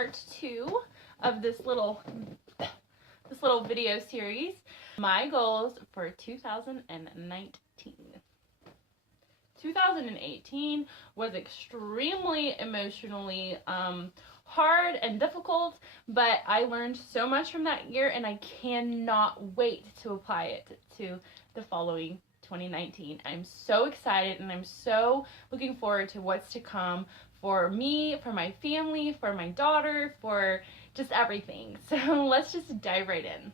part 2 of this little video series. My goals for 2019. 2018 was extremely emotionally hard and difficult, but I learned so much from that year, and I cannot wait to apply it to the following 2019. I'm so excited, and I'm so looking forward to what's to come for me, for my family, for my daughter, for just everything. So let's just dive right in.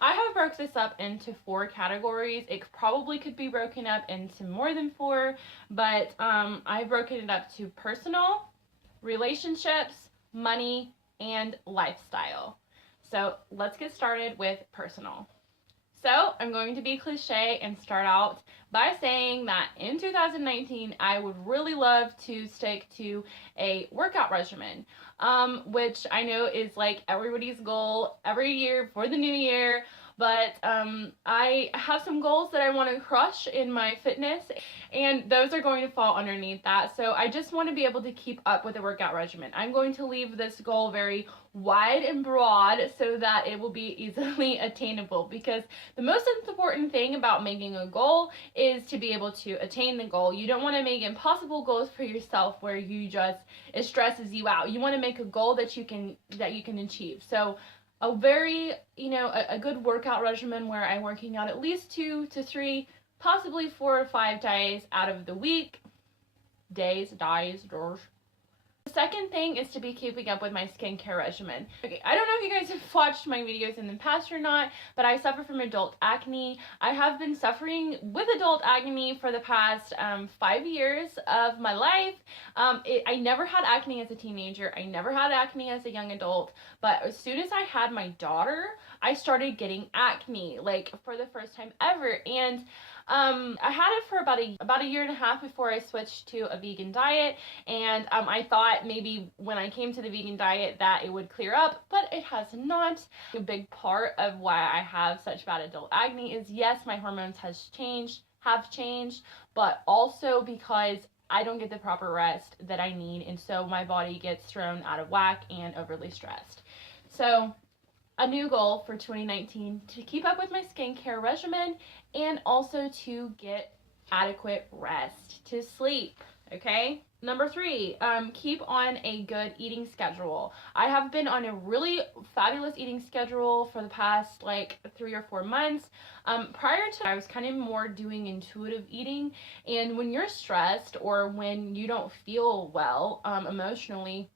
I have broke this up into 4 categories. It probably could be broken up into more than 4, but I've broken it up to personal, relationships, money, and lifestyle. So let's get started with personal. So I'm going to be cliche and start out by saying that in 2019, I would really love to stick to a workout regimen, which I know is like everybody's goal every year for the new year. But I have some goals that I want to crush in my fitness, and those are going to fall underneath that. So I just want to be able to keep up with the workout regimen. I'm going to leave this goal very wide and broad so that it will be easily attainable, because the most important thing about making a goal is to be able to attain the goal. You don't want to make impossible goals for yourself where it stresses you out. You want to make a goal that you can achieve. So a very, a good workout regimen where I'm working out at least 2 to 3, possibly 4 to 5 days out of the week. Days. The second thing is to be keeping up with my skincare regimen. Okay, I don't know if you guys have watched my videos in the past or not, but I suffer from adult acne. I have been suffering with adult acne for the past 5 years of my life. I never had acne as a teenager. I never had acne as a young adult, but as soon as I had my daughter, I started getting acne, like for the first time ever. And I had it for about a year and a half before I switched to a vegan diet, and I thought maybe when I came to the vegan diet that it would clear up, but it has not. A big part of why I have such bad adult acne is, yes, my hormones have changed, but also because I don't get the proper rest that I need, and so my body gets thrown out of whack and overly stressed. So a new goal for 2019 to keep up with my skincare regimen and also to get adequate rest, to sleep, okay? Number 3, keep on a good eating schedule. I have been on a really fabulous eating schedule for the past 3 or 4 months. Prior to that, I was kind of more doing intuitive eating, and when you're stressed or when you don't feel well emotionally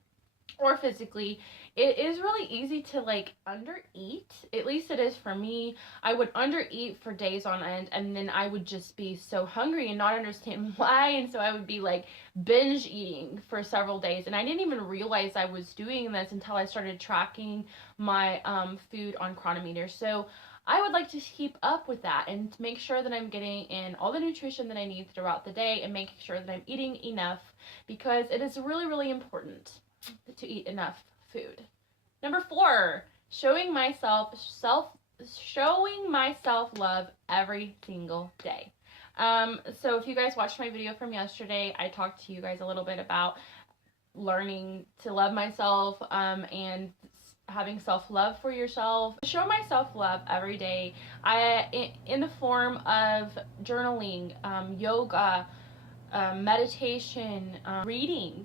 or physically, it is really easy to undereat. At least it is for me. I would undereat for days on end, and then I would just be so hungry and not understand why, and so I would be binge eating for several days, and I didn't even realize I was doing this until I started tracking my food on Chronometer. So I would like to keep up with that and to make sure that I'm getting in all the nutrition that I need throughout the day and making sure that I'm eating enough, because it is really, really important to eat enough food. Number 4, showing myself love every single day. So if you guys watched my video from yesterday, I talked to you guys a little bit about learning to love myself and having self-love for yourself. Show myself love every day in the form of journaling, yoga, meditation, reading,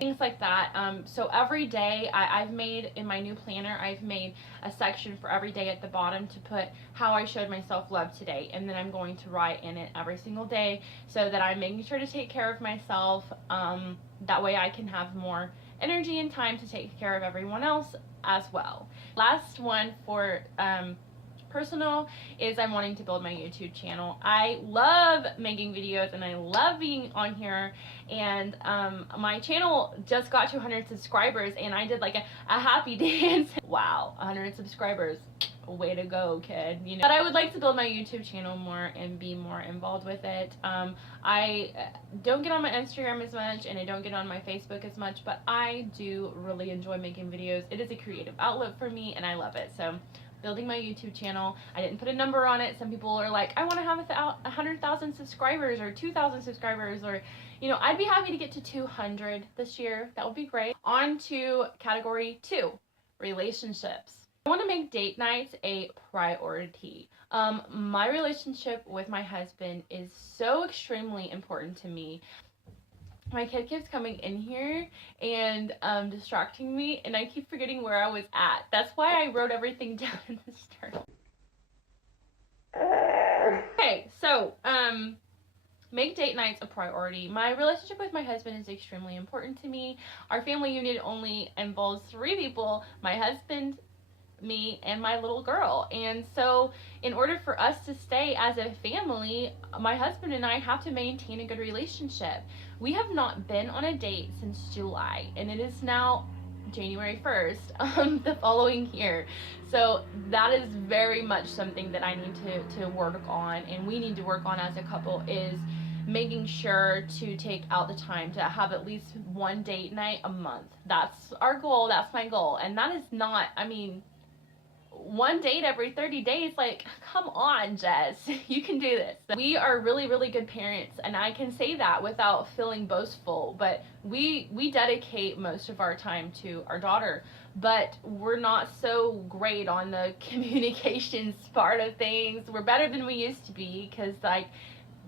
things like that. So every day I've made, in my new planner, I've made a section for every day at the bottom to put how I showed myself love today, and then I'm going to write in it every single day so that I'm making sure to take care of myself. That way I can have more energy and time to take care of everyone else as well. Last one for personal is I'm wanting to build my YouTube channel. I love making videos and I love being on here, and my channel just got to 100 subscribers, and I did a happy dance. Wow, 100 subscribers. Way to go, kid. But I would like to build my YouTube channel more and be more involved with it. I don't get on my Instagram as much, and I don't get on my Facebook as much, but I do really enjoy making videos. It is a creative outlet for me, and I love it. So building my YouTube channel. I didn't put a number on it. Some people are like, I want to have 100,000 subscribers or 2,000 subscribers, or, you know, I'd be happy to get to 200 this year. That would be great. On to category 2, relationships. I want to make date nights a priority. My relationship with my husband is so extremely important to me. My kid keeps coming in here and distracting me, and I keep forgetting where I was at. That's why I wrote everything down in this journal. Okay, so make date nights a priority. My relationship with my husband is extremely important to me. Our family unit only involves 3 people: my husband, me, and my little girl. And so in order for us to stay as a family, my husband and I have to maintain a good relationship. We have not been on a date since July, and it is now January 1st, the following year. So that is very much something that I need to work on, and we need to work on as a couple, is making sure to take out the time to have at least one date night a month. That's our goal. That's my goal. And that is not, I mean, one date every 30 days, like, come on, Jess, you can do this. We are really, really good parents, and I can say that without feeling boastful, but we dedicate most of our time to our daughter, but we're not so great on the communications part of things. We're better than we used to be, because, like,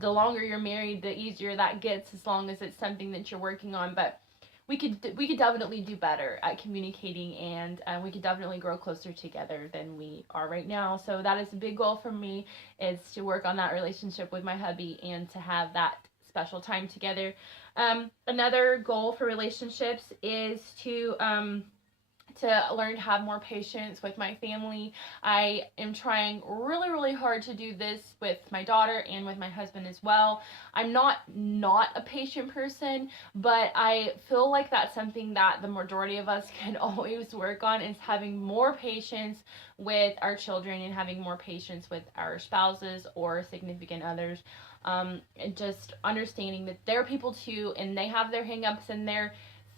the longer you're married, the easier that gets, as long as it's something that you're working on. But we could definitely do better at communicating, and we could definitely grow closer together than we are right now. So that is a big goal for me, is to work on that relationship with my hubby and to have that special time together. Another goal for relationships is to learn to have more patience with my family. I am trying really, really hard to do this with my daughter and with my husband as well. I'm not a patient person, but I feel like that's something that the majority of us can always work on, is having more patience with our children and having more patience with our spouses or significant others. And just understanding that they're people too, and they have their hang-ups and their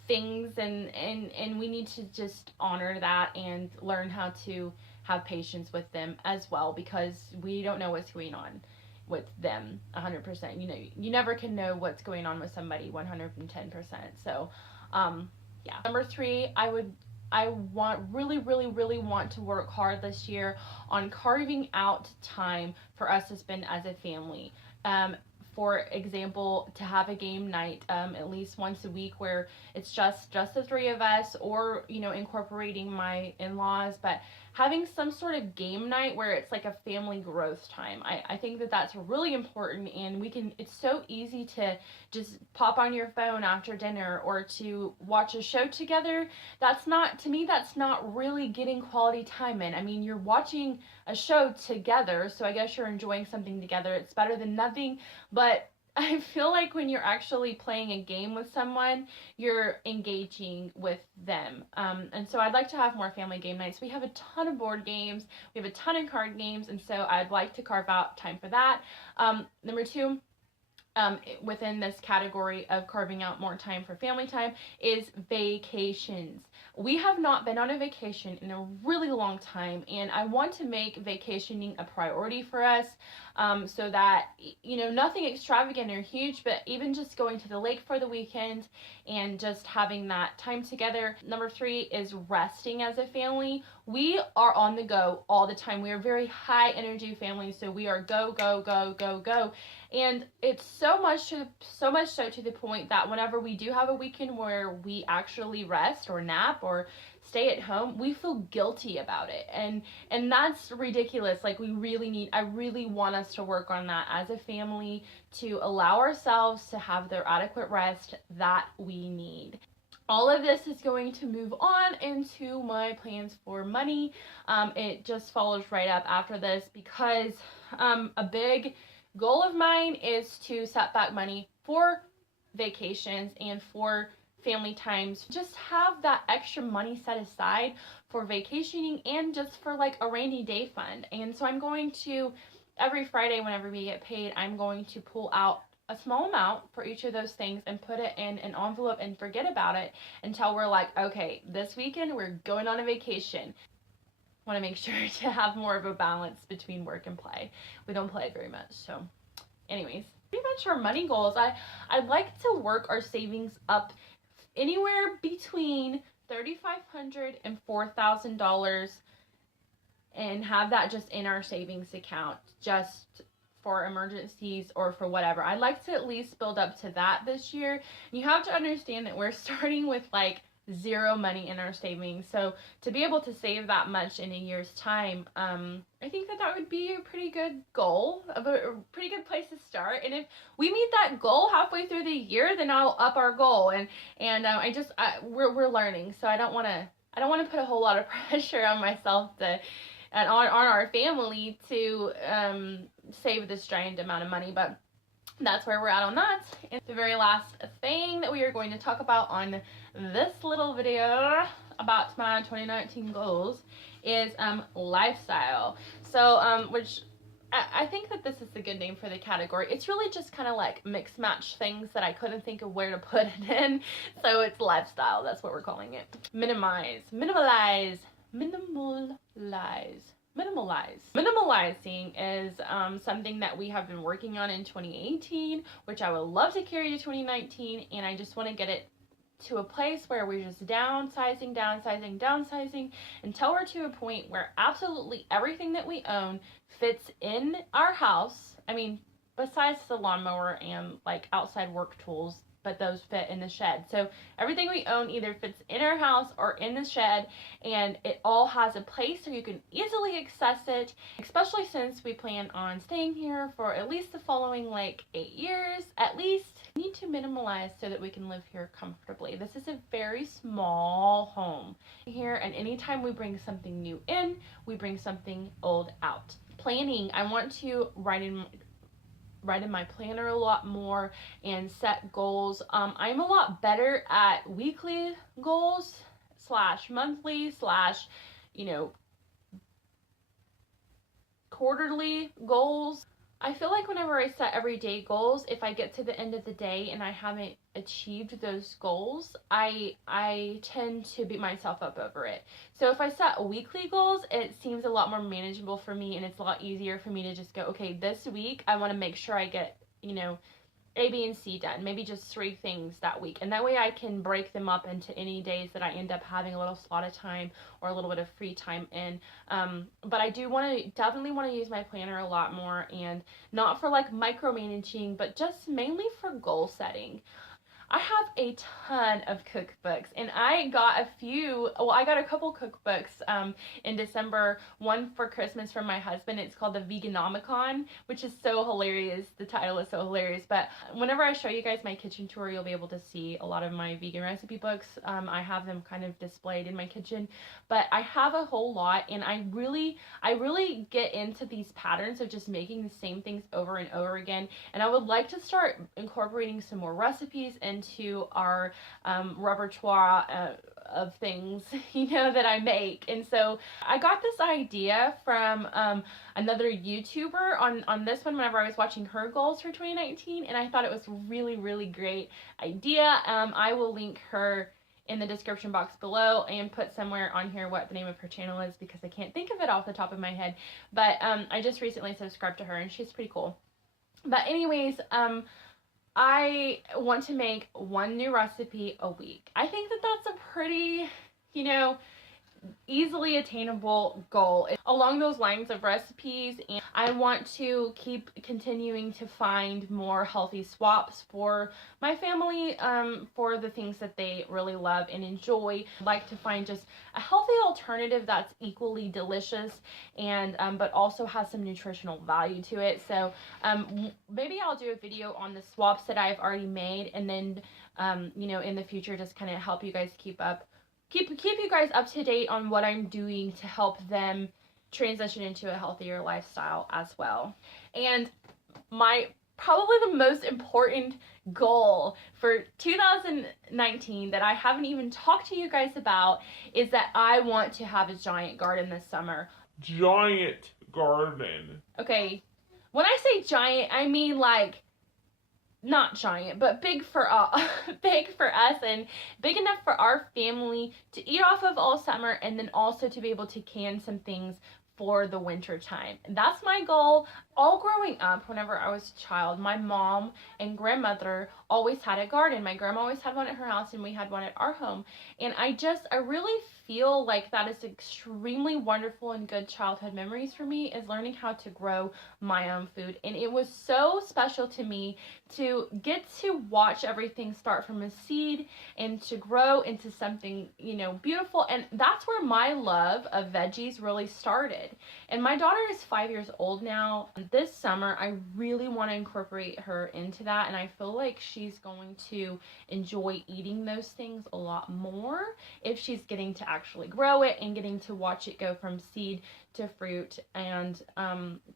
things, and we need to just honor that and learn how to have patience with them as well, because we don't know what's going on with them 100%. You know, you never can know what's going on with somebody 110%. So yeah. Number 3, I really want to work hard this year on carving out time for us to spend as a family. For example, to have a game night at least once a week where it's just the 3 of us, or, you know, incorporating my in-laws, but having some sort of game night where it's like a family growth time. I think that that's really important, and it's so easy to just pop on your phone after dinner or to watch a show together. To me, that's not really getting quality time in. I mean, you're watching a show together, so I guess you're enjoying something together. It's better than nothing, but I feel like when you're actually playing a game with someone, you're engaging with them. And so I'd like to have more family game nights. We have a ton of board games. We have a ton of card games. And so I'd like to carve out time for that. Number 2, within this category of carving out more time for family time, is vacations. We have not been on a vacation in a really long time, and I want to make vacationing a priority for us, so that, you know, nothing extravagant or huge, but even just going to the lake for the weekend and just having that time together. Number 3 is resting as a family. We are on the go all the time. We are a very high energy family, so we are go, go, go, go, go. And it's so much so to the point that whenever we do have a weekend where we actually rest or nap or stay at home, we feel guilty about it. And that's ridiculous. Like, I really want us to work on that as a family, to allow ourselves to have the adequate rest that we need. All of this is going to move on into my plans for money. It just follows right up after this, because a big goal of mine is to set back money for vacations and for family times. Just have that extra money set aside for vacationing and just for like a rainy day fund. And so I'm going to, every Friday whenever we get paid, I'm going to pull out a small amount for each of those things and put it in an envelope and forget about it until we're like, okay, this weekend we're going on a vacation. want to make sure to have more of a balance between work and play. We don't play very much. So anyways, pretty much our money goals. I'd like to work our savings up anywhere between $3,500 and $4,000 and have that just in our savings account just for emergencies or for whatever. I'd like to at least build up to that this year. You have to understand that we're starting with like zero money in our savings. So to be able to save that much in a year's time, I think that would be a pretty good goal, a pretty good place to start. And if we meet that goal halfway through the year, then I'll up our goal. And we're learning, so I don't want to put a whole lot of pressure on myself and on our family to save this giant amount of money, but that's where we're at on that. And the very last thing that we are going to talk about on this little video about my 2019 goals is lifestyle. So which I think that this is a good name for the category. It's really just kind of like mix match things that I couldn't think of where to put it in. So it's lifestyle. That's what we're calling it. Minimalizing is something that we have been working on in 2018, which I would love to carry to 2019, and I just want to get it to a place where we're just downsizing until we're to a point where absolutely everything that we own fits in our house. I mean, besides the lawnmower and like outside work tools, but those fit in the shed. So everything we own either fits in our house or in the shed, and it all has a place so you can easily access it, especially since we plan on staying here for at least the following like 8 years at least. We need to minimalize so that we can live here comfortably. This is a very small home here, and anytime we bring something new in, we bring something old out. Planning, I want to write in my planner a lot more and set goals. I'm a lot better at weekly goals / monthly / quarterly goals. I feel like whenever I set everyday goals, if I get to the end of the day and I haven't achieved those goals, I tend to beat myself up over it. So if I set weekly goals, it seems a lot more manageable for me, and it's a lot easier for me to just go, okay, this week I want to make sure I get, A, B, and C done. Maybe just 3 things that week. And that way I can break them up into any days that I end up having a little slot of time or a little bit of free time in. But I do definitely want to use my planner a lot more, and not for like micromanaging, but just mainly for goal setting. I have a ton of cookbooks, and I got a couple cookbooks in December, one for Christmas from my husband. It's called the Veganomicon, which is so hilarious. The title is so hilarious, but whenever I show you guys my kitchen tour, you'll be able to see a lot of my vegan recipe books. I have them kind of displayed in my kitchen, but I have a whole lot, and I really get into these patterns of just making the same things over and over again, and I would like to start incorporating some more recipes into our repertoire of things that I make. And so I got this idea from another YouTuber on this one whenever I was watching her goals for 2019, and I thought it was really great idea. I will link her in the description box below and put somewhere on here what the name of her channel is, because I can't think of it off the top of my head, but I just recently subscribed to her, and she's pretty cool. But anyways, I want to make 1 new recipe a week. I think that that's a pretty, easily attainable goal along those lines of recipes, and I want to keep continuing to find more healthy swaps for my family, for the things that they really love and enjoy. I'd like to find just a healthy alternative that's equally delicious and but also has some nutritional value to it. So maybe I'll do a video on the swaps that I've already made, and then in the future just kind of help you guys keep you guys up to date on what I'm doing to help them transition into a healthier lifestyle as well. And probably the most important goal for 2019 that I haven't even talked to you guys about is that I want to have a giant garden this summer. Giant garden. Okay, when I say giant, I mean like not giant, but big for big for us, and big enough for our family to eat off of all summer, and then also to be able to can some things for the winter time. That's my goal. All growing up, whenever I was a child, my mom and grandmother always had a garden. My grandma always had one at her house, and we had one at our home. And I really feel like that is extremely wonderful and good childhood memories for me, is learning how to grow my own food. And it was so special to me to get to watch everything start from a seed and to grow into something, you know, beautiful. And that's where my love of veggies really started. And my daughter is 5 years old now. This summer, I really want to incorporate her into that, and I feel like she's going to enjoy eating those things a lot more if she's getting to actually grow it and getting to watch it go from seed to fruit, and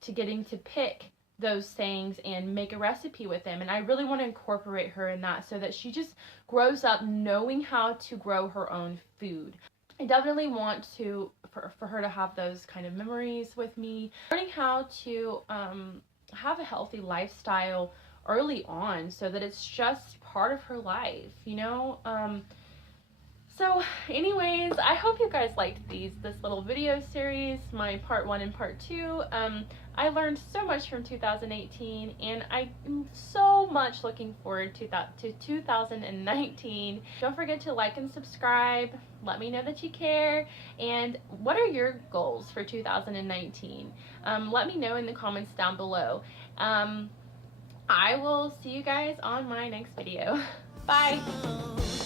to getting to pick those things and make a recipe with them. And I really want to incorporate her in that, so that she just grows up knowing how to grow her own food. I definitely want to for her to have those kind of memories with me, learning how to have a healthy lifestyle early on, so that it's just part of her life, you know. So anyways, I hope you guys liked this little video series, my part 1 and part 2. I learned so much from 2018, and I'm so much looking forward to 2019. Don't forget to like and subscribe. Let me know that you care. And what are your goals for 2019? Let me know in the comments down below. I will see you guys on my next video. Bye!